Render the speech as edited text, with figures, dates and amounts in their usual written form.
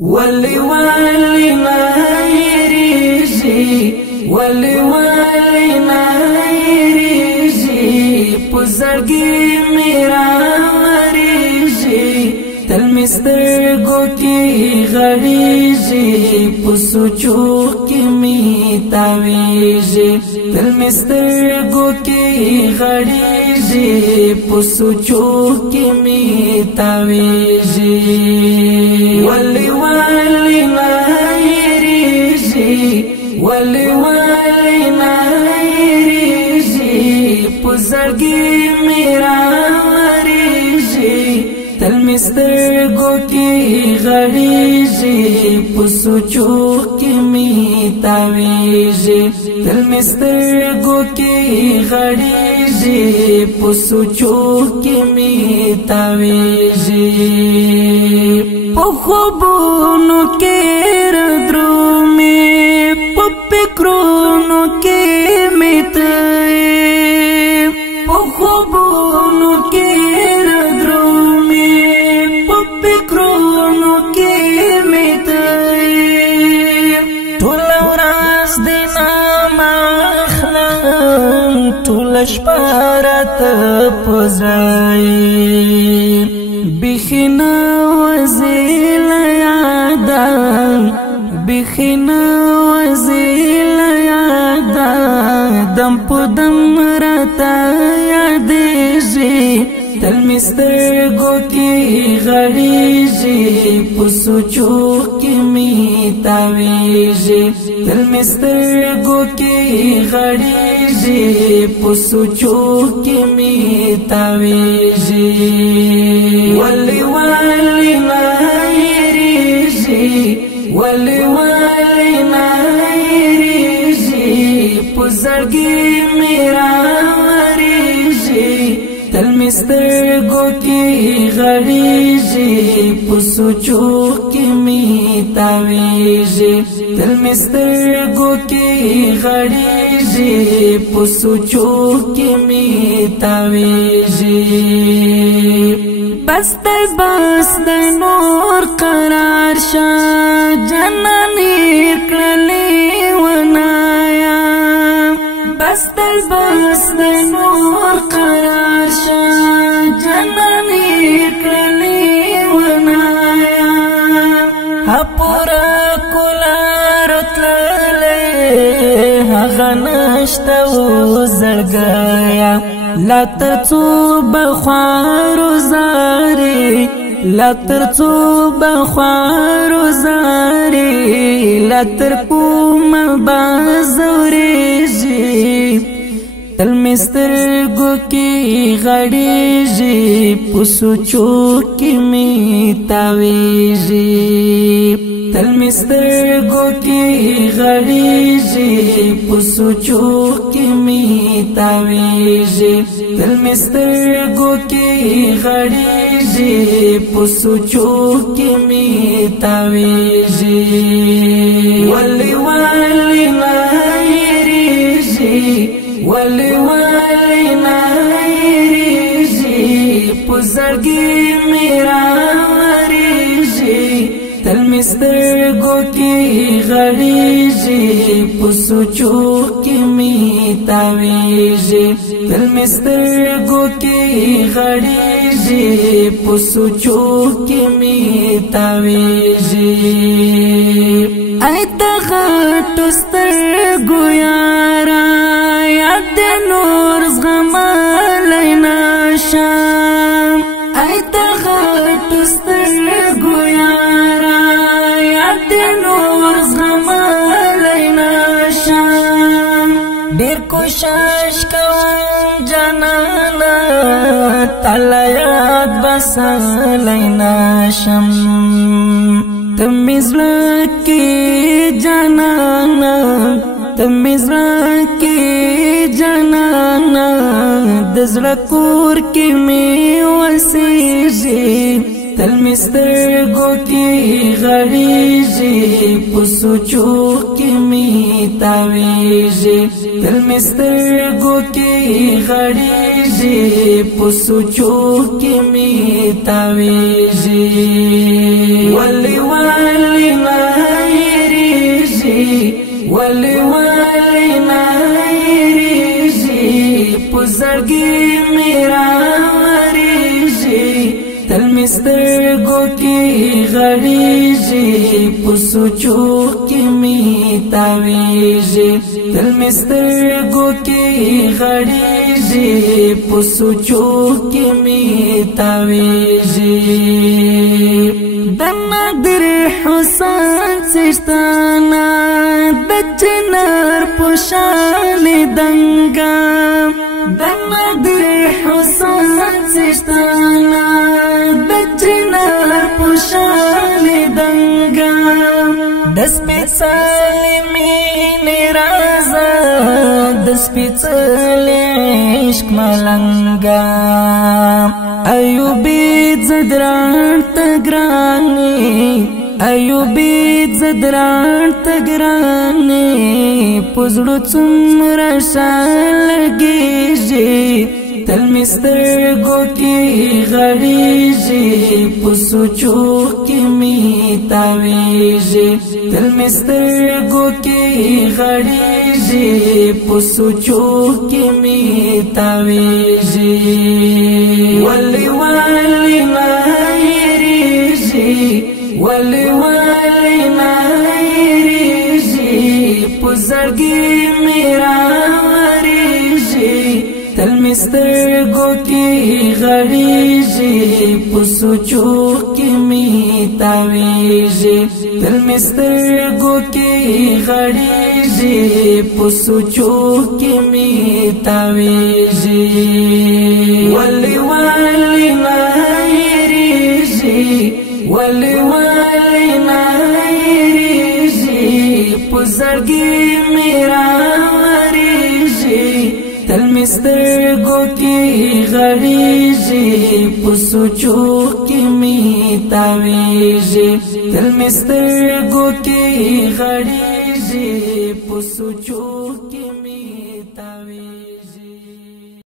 ولی ولی نایریجی ولی ولی نایریجی پزرگی میرا مریجی تل مسترگو کی غریجی پسوچو کی میتاویجی تل مسترگو کی غریجی پسوچو کی میتاویجی ولی ولی نایریجی ولی ولی نایریجی پزرگی میرا مریجی تل مسترگو کی غریجی پسوچو کی میتاویجی تل مسترگو کی غریجی پسوچو کی میتاویجی خوبونو کې ردرومي په فکرونو کې میته په خوبونو کې ردرومي په فکرونو کې میته ټول ورځ د نامخلم ټول شپه راته پزای بخنا وزیل یادا بخنا وزیل یادا دم په دم راته یادېږي تل مسترګو کې غړېږي په سوچو کې میتاویږي تل مسترګو کې غړېږي په سوچو کې میتاویږي ولی ولی نایریجی ولی ولی نایریجی پزرگی میرا مریجی تل مسترگو کی غریجی پسوچو کی میتاویجی تل مسترگو کی غریجی پسوچو کی میتاویجی بس د نور قرار شا جنانی کړلې ونایا بس د نور قرار شا جنانی کړلې ونایا اپورا کولار تللې هغه نشته زړګیا لا ترڅو بخوارو زاري لا ترڅو بخوارو زاري لا تر کوم بازوريږي تل مسترګو کې غړېږي پسوچو کې میتاویږي تل مسترګو کې غړېږي پسوچو کې میتاویږي تل مسترګو کې غړېږي پسوچو کې میتاویږي ولی ولی نایریجی ولی ولی نایریجی پزرگی میرا مریجی تل مسترگو کی غریجی پسوچو کی میتاویجی تل مسترگو کی غریجی پسوچو کی میتاویجی ایت غټو سترګو یارا یاد نور زغملای نشم ایت غټو سترګو یارا یاد نور زغملای نشم ډېر کوشش کوم جانانا تعالی یاد بسلای نشم تمزړه کې جانانا تمزړه کې جانانا د زړه کور کې می وسېږي تل مسترګو کې غړېږي پسوچو کې میتاویږي تل مسترګو کې غړېږي پسوچو کې میتاویږي ولی ولی غړېږي په سوچو کې می تاویږي تل مې سترګو کې غړېږي په سوچو کې می تاویږي د نادر حسین څښتنه د چنار په شان دنګا د نادر حسین څښتنه د چنار په شان دنګا د سپېڅلې مینې رازه د سپېڅلې عشق ملنګا ایوبي زدران تګرانې ایوبي زدران تګرانې پزړو څومره شالګېږي تل مې سترګو کې غړېږي په سوچو کې می تاویږي تل مې سترګو کې غړېږي په سوچو کې می تاویږي ولې ولې نه هېرېږي ولې ولې نه هېرېږي په زړګي مې راورېږي تل مې سترګو کې غړېږي په سوچو کې می تاویږي تل مې سترګو کې غړېږي په سوچو کې می تاویږي ولې ولې نه هېرېږي ولې ولې نه هېرېږي په زړګي مې راورېږي تل مې سترګو کې غړېږي په سوچو کې می تاویږي تل مې سترګو کې غړېږي په سوچو کې می تاویږي